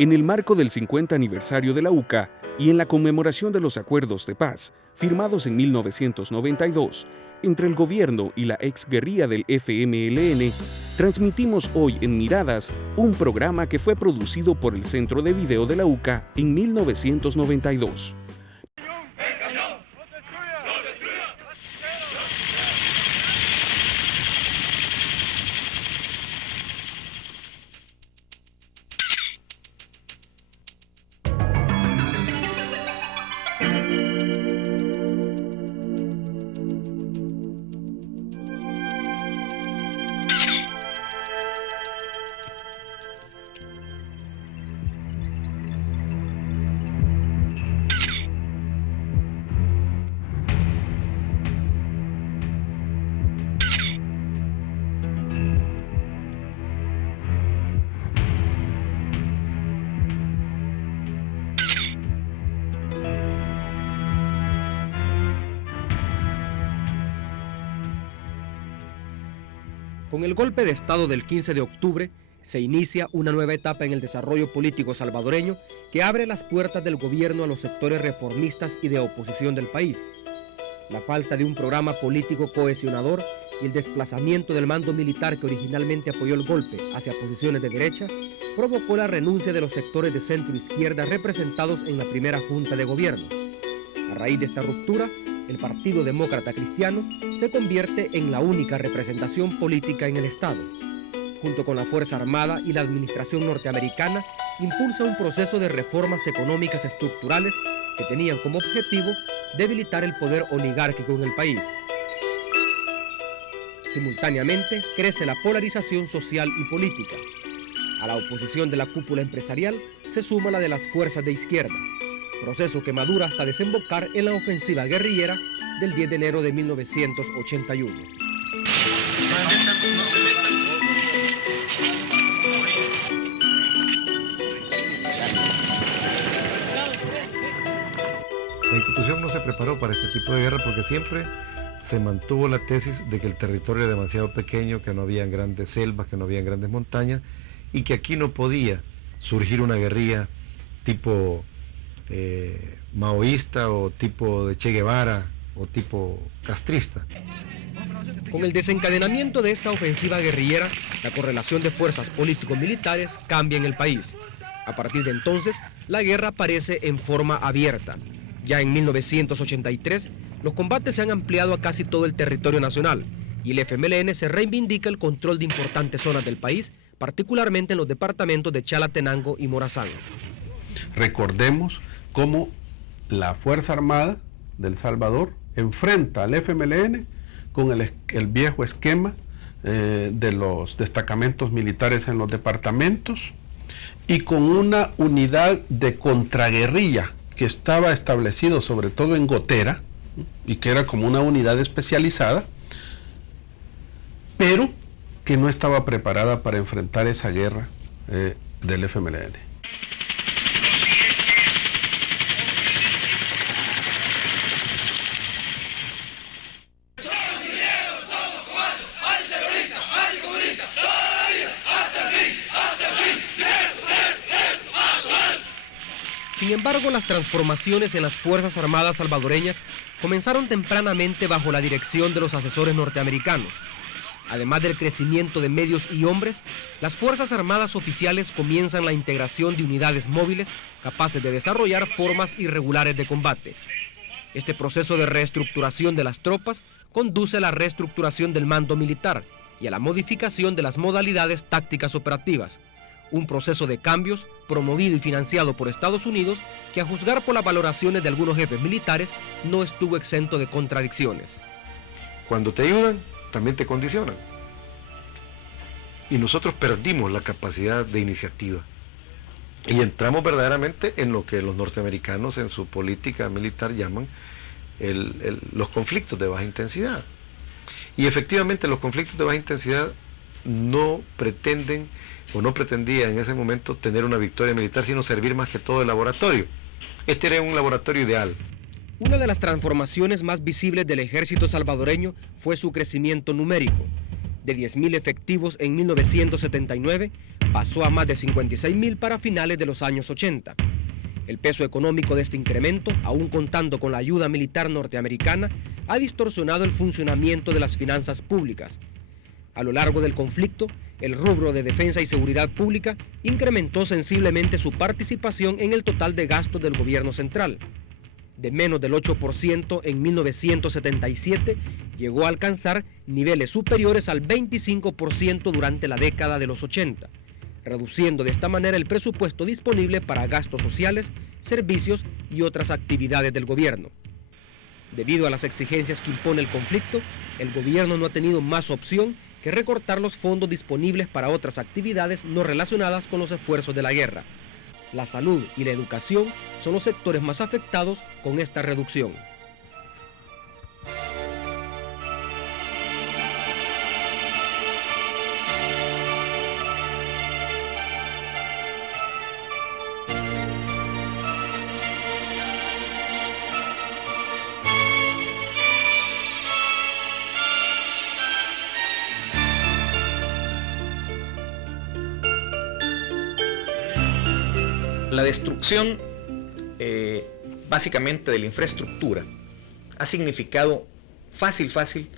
En el marco del 50 aniversario de la UCA y en la conmemoración de los acuerdos de paz firmados en 1992 entre el gobierno y la exguerrilla del FMLN, transmitimos hoy en Miradas un programa que fue producido por el Centro de Video de la UCA en 1992. Con el golpe de Estado del 15 de octubre, se inicia una nueva etapa en el desarrollo político salvadoreño que abre las puertas del gobierno a los sectores reformistas y de oposición del país. La falta de un programa político cohesionador y el desplazamiento del mando militar que originalmente apoyó el golpe hacia posiciones de derecha provocó la renuncia de los sectores de centro-izquierda representados en la primera junta de gobierno. A raíz de esta ruptura, el Partido Demócrata Cristiano se convierte en la única representación política en el Estado. Junto con la Fuerza Armada y la administración norteamericana, impulsa un proceso de reformas económicas estructurales que tenían como objetivo debilitar el poder oligárquico en el país. Simultáneamente, crece la polarización social y política. A la oposición de la cúpula empresarial se suma la de las fuerzas de izquierda, proceso que madura hasta desembocar en la ofensiva guerrillera del 10 de enero de 1981. La institución no se preparó para este tipo de guerra porque siempre se mantuvo la tesis de que el territorio era demasiado pequeño, que no habían grandes selvas, que no habían grandes montañas y que aquí no podía surgir una guerrilla tipo maoísta o tipo de Che Guevara o tipo castrista. Con el desencadenamiento de esta ofensiva guerrillera, la correlación de fuerzas político-militares cambia en el país. A partir de entonces, la guerra aparece en forma abierta. Ya en 1983, los combates se han ampliado a casi todo el territorio nacional y el FMLN se reivindica el control de importantes zonas del país, particularmente en los departamentos de Chalatenango y Morazán. Recordemos cómo la Fuerza Armada de El Salvador enfrenta al FMLN con el viejo esquema de los destacamentos militares en los departamentos y con una unidad de contraguerrilla que estaba establecido sobre todo en Gotera y que era como una unidad especializada, pero que no estaba preparada para enfrentar esa guerra del FMLN. Sin embargo, las transformaciones en las Fuerzas Armadas salvadoreñas comenzaron tempranamente bajo la dirección de los asesores norteamericanos. Además del crecimiento de medios y hombres, las Fuerzas Armadas oficiales comienzan la integración de unidades móviles capaces de desarrollar formas irregulares de combate. Este proceso de reestructuración de las tropas conduce a la reestructuración del mando militar y a la modificación de las modalidades tácticas operativas. Un proceso de cambios promovido y financiado por Estados Unidos que, a juzgar por las valoraciones de algunos jefes militares, no estuvo exento de contradicciones. Cuando te ayudan, también te condicionan. Y nosotros perdimos la capacidad de iniciativa. Y entramos verdaderamente en lo que los norteamericanos en su política militar llaman los conflictos de baja intensidad. Y efectivamente los conflictos de baja intensidad no pretenden o no pretendía en ese momento tener una victoria militar, sino servir más que todo de laboratorio. Este era un laboratorio ideal. Una de las transformaciones más visibles del ejército salvadoreño fue su crecimiento numérico. de 10.000 efectivos en 1979, pasó a más de 56.000 para finales de los años 80. El peso económico de este incremento, aún contando con la ayuda militar norteamericana, ha distorsionado el funcionamiento de las finanzas públicas. A lo largo del conflicto, el rubro de defensa y seguridad pública incrementó sensiblemente su participación en el total de gastos del gobierno central. De menos del 8% en 1977, llegó a alcanzar niveles superiores al 25% durante la década de los 80, reduciendo de esta manera el presupuesto disponible para gastos sociales, servicios y otras actividades del gobierno. Debido a las exigencias que impone el conflicto, el gobierno no ha tenido más opción que recortar los fondos disponibles para otras actividades no relacionadas con los esfuerzos de la guerra. La salud y la educación son los sectores más afectados con esta reducción. La destrucción básicamente de la infraestructura ha significado fácil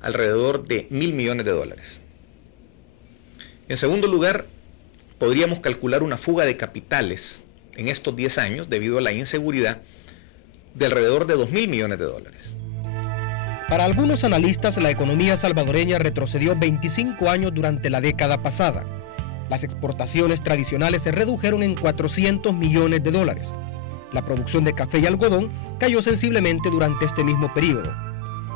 alrededor de $1.000 millones. En segundo lugar, podríamos calcular una fuga de capitales en estos 10 años debido a la inseguridad de alrededor de $2.000 millones. Para algunos analistas, la economía salvadoreña retrocedió 25 años durante la década pasada. Las exportaciones tradicionales se redujeron en $400 millones. La producción de café y algodón cayó sensiblemente durante este mismo periodo.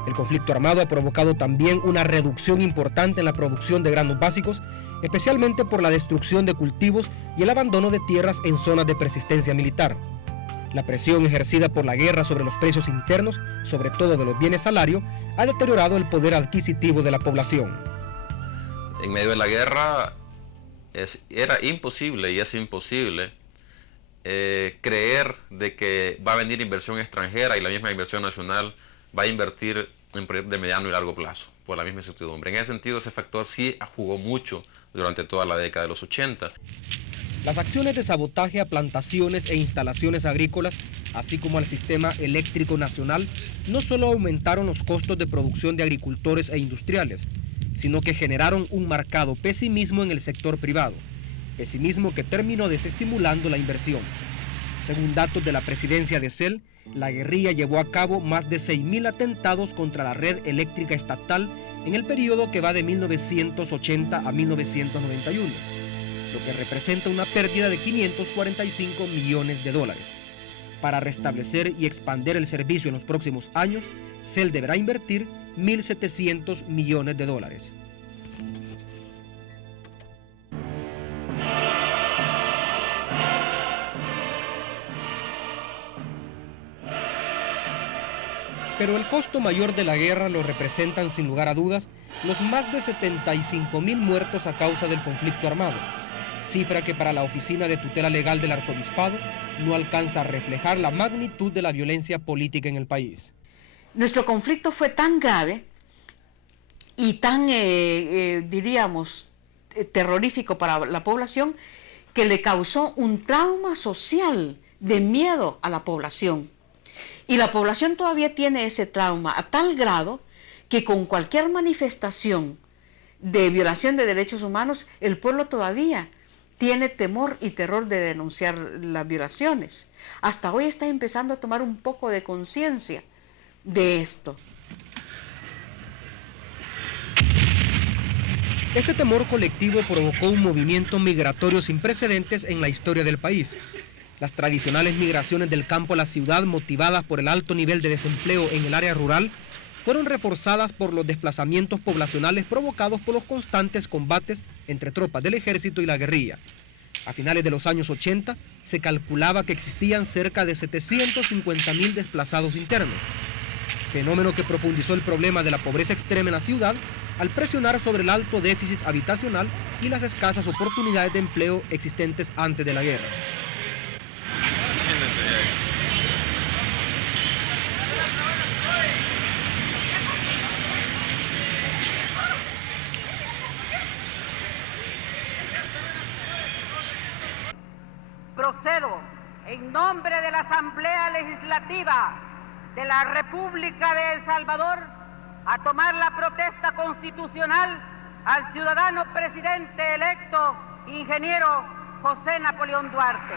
El conflicto armado ha provocado también una reducción importante en la producción de granos básicos, especialmente por la destrucción de cultivos y el abandono de tierras en zonas de persistencia militar. La presión ejercida por la guerra sobre los precios internos, sobre todo de los bienes salarios, ha deteriorado el poder adquisitivo de la población. En medio de la guerra era imposible y es imposible creer de que va a venir inversión extranjera y la misma inversión nacional va a invertir en proyectos de mediano y largo plazo, por la misma incertidumbre. En ese sentido, ese factor sí jugó mucho durante toda la década de los 80. Las acciones de sabotaje a plantaciones e instalaciones agrícolas, así como al sistema eléctrico nacional, no solo aumentaron los costos de producción de agricultores e industriales, sino que generaron un marcado pesimismo en el sector privado, pesimismo que terminó desestimulando la inversión. Según datos de la presidencia de CEL, la guerrilla llevó a cabo más de 6.000 atentados contra la red eléctrica estatal en el periodo que va de 1980 a 1991, lo que representa una pérdida de $545 millones. Para restablecer y expandir el servicio en los próximos años, CEL deberá invertir $1.700 millones. Pero el costo mayor de la guerra lo representan sin lugar a dudas los más de 75.000 muertos a causa del conflicto armado, cifra que para la Oficina de Tutela Legal del Arzobispado no alcanza a reflejar la magnitud de la violencia política en el país. Nuestro conflicto fue tan grave y tan, diríamos, terrorífico para la población que le causó un trauma social de miedo a la población. Y la población todavía tiene ese trauma a tal grado que con cualquier manifestación de violación de derechos humanos, el pueblo todavía tiene temor y terror de denunciar las violaciones. Hasta hoy está empezando a tomar un poco de conciencia de esto. Este temor colectivo provocó un movimiento migratorio sin precedentes en la historia del país. Las tradicionales migraciones del campo a la ciudad, motivadas por el alto nivel de desempleo en el área rural, fueron reforzadas por los desplazamientos poblacionales provocados por los constantes combates entre tropas del ejército y la guerrilla. A finales de los años 80, se calculaba que existían cerca de 750.000 desplazados internos, fenómeno que profundizó el problema de la pobreza extrema en la ciudad al presionar sobre el alto déficit habitacional y las escasas oportunidades de empleo existentes antes de la guerra. procedo en nombre de la Asamblea Legislativa de la República de El Salvador a tomar la protesta constitucional al ciudadano presidente electo, ingeniero José Napoleón Duarte.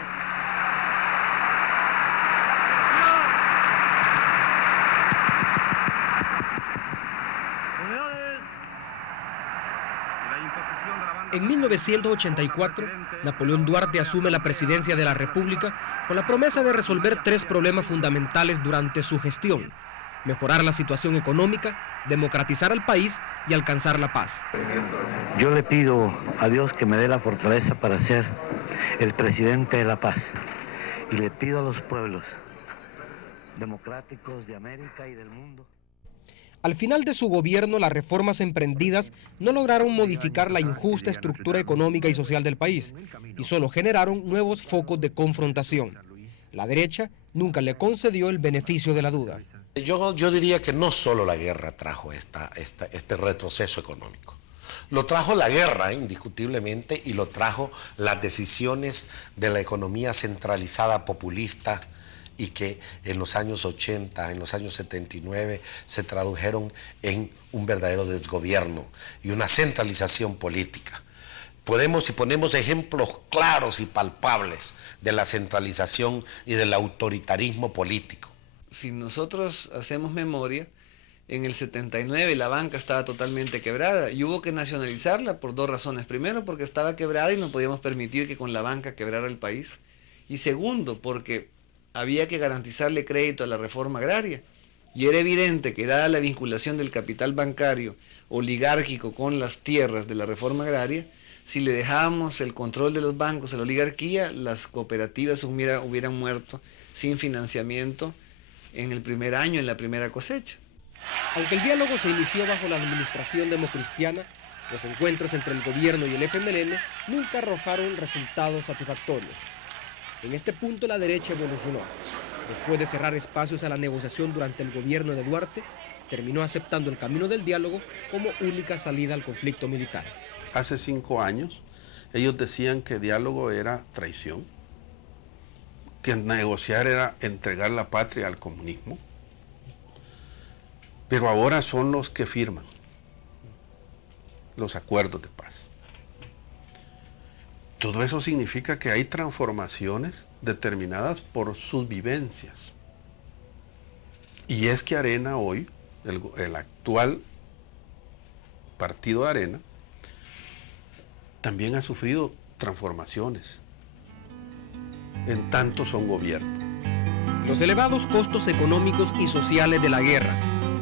En 1984, Napoleón Duarte asume la presidencia de la República con la promesa de resolver 3 problemas fundamentales durante su gestión: mejorar la situación económica, democratizar al país y alcanzar la paz. Yo le pido a Dios que me dé la fortaleza para ser el presidente de la paz. Y le pido a los pueblos democráticos de América y del mundo. Al final de su gobierno, las reformas emprendidas no lograron modificar la injusta estructura económica y social del país y solo generaron nuevos focos de confrontación. La derecha nunca le concedió el beneficio de la duda. Yo diría que no solo la guerra trajo este retroceso económico. Lo trajo la guerra, indiscutiblemente, y lo trajo las decisiones de la economía centralizada populista y que en los años 80, en los años 79, se tradujeron en un verdadero desgobierno y una centralización política. Si ponemos ejemplos claros y palpables de la centralización y del autoritarismo político. Si nosotros hacemos memoria, en el 79 la banca estaba totalmente quebrada y hubo que nacionalizarla por 2 razones. Primero, porque estaba quebrada y no podíamos permitir que con la banca quebrara el país. Y segundo, porque había que garantizarle crédito a la reforma agraria. Y era evidente que, dada la vinculación del capital bancario oligárquico con las tierras de la reforma agraria, si le dejábamos el control de los bancos a la oligarquía, las cooperativas hubieran muerto sin financiamiento en el primer año, en la primera cosecha. Aunque el diálogo se inició bajo la administración democristiana, los encuentros entre el gobierno y el FMLN nunca arrojaron resultados satisfactorios. En este punto la derecha evolucionó. Después de cerrar espacios a la negociación durante el gobierno de Duarte, terminó aceptando el camino del diálogo como única salida al conflicto militar. Hace 5 años, ellos decían que diálogo era traición, que negociar era entregar la patria al comunismo, pero ahora son los que firman los acuerdos de paz. Todo eso significa que hay transformaciones determinadas por sus vivencias. Y es que Arena hoy, el actual partido de Arena, también ha sufrido transformaciones, en tanto son gobierno. Los elevados costos económicos y sociales de la guerra,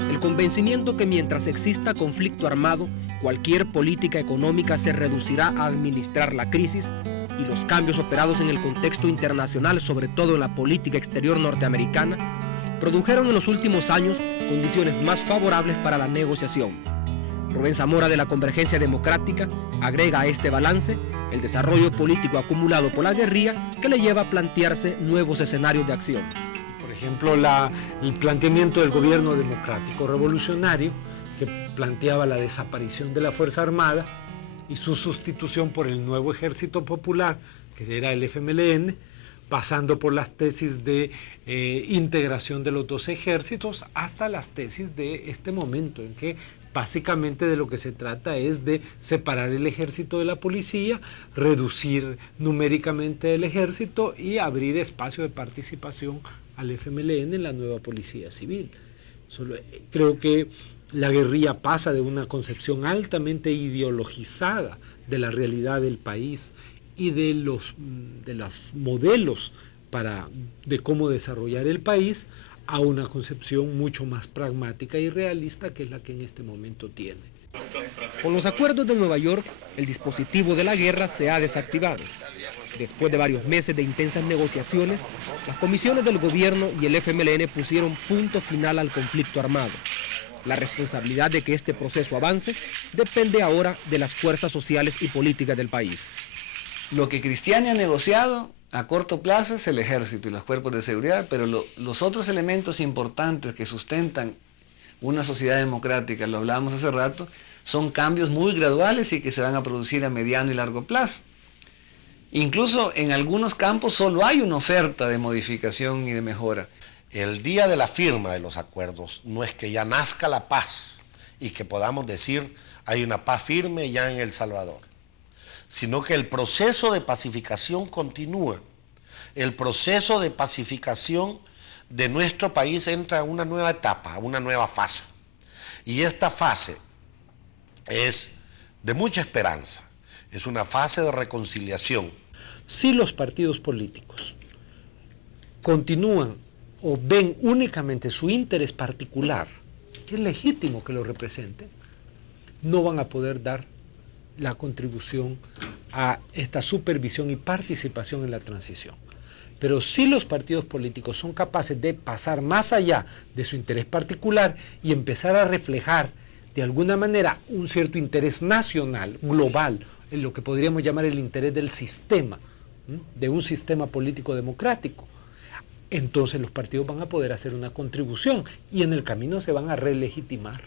el convencimiento que mientras exista conflicto armado, cualquier política económica se reducirá a administrar la crisis, y los cambios operados en el contexto internacional, sobre todo en la política exterior norteamericana, produjeron en los últimos años condiciones más favorables para la negociación. Rubén Zamora, de la Convergencia Democrática, agrega a este balance el desarrollo político acumulado por la guerrilla que le lleva a plantearse nuevos escenarios de acción. Por ejemplo, el planteamiento del gobierno democrático revolucionario, que planteaba la desaparición de la Fuerza Armada y su sustitución por el nuevo Ejército Popular, que era el FMLN, pasando por las tesis de integración de los 2 ejércitos, hasta las tesis de este momento, en que básicamente de lo que se trata es de separar el ejército de la policía, reducir numéricamente el ejército y abrir espacio de participación al FMLN en la nueva policía civil. Creo que la guerrilla pasa de una concepción altamente ideologizada de la realidad del país y de los modelos de cómo desarrollar el país a una concepción mucho más pragmática y realista, que es la que en este momento tiene. Con los acuerdos de Nueva York, el dispositivo de la guerra se ha desactivado. Después de varios meses de intensas negociaciones, las comisiones del gobierno y el FMLN pusieron punto final al conflicto armado. La responsabilidad de que este proceso avance depende ahora de las fuerzas sociales y políticas del país. Lo que Cristiani ha negociado a corto plazo es el ejército y los cuerpos de seguridad, pero los otros elementos importantes que sustentan una sociedad democrática, lo hablábamos hace rato, son cambios muy graduales y que se van a producir a mediano y largo plazo. Incluso en algunos campos solo hay una oferta de modificación y de mejora. El día de la firma de los acuerdos no es que ya nazca la paz y que podamos decir hay una paz firme ya en El Salvador, sino que el proceso de pacificación continúa. El proceso de pacificación de nuestro país entra en una nueva etapa, una nueva fase. Y esta fase es de mucha esperanza, es una fase de reconciliación. Si los partidos políticos continúan o ven únicamente su interés particular, que es legítimo que lo representen, no van a poder dar la contribución a esta supervisión y participación en la transición. Pero si los partidos políticos son capaces de pasar más allá de su interés particular y empezar a reflejar de alguna manera un cierto interés nacional, global, en lo que podríamos llamar el interés del sistema, de un sistema político democrático, entonces los partidos van a poder hacer una contribución y en el camino se van a relegitimar.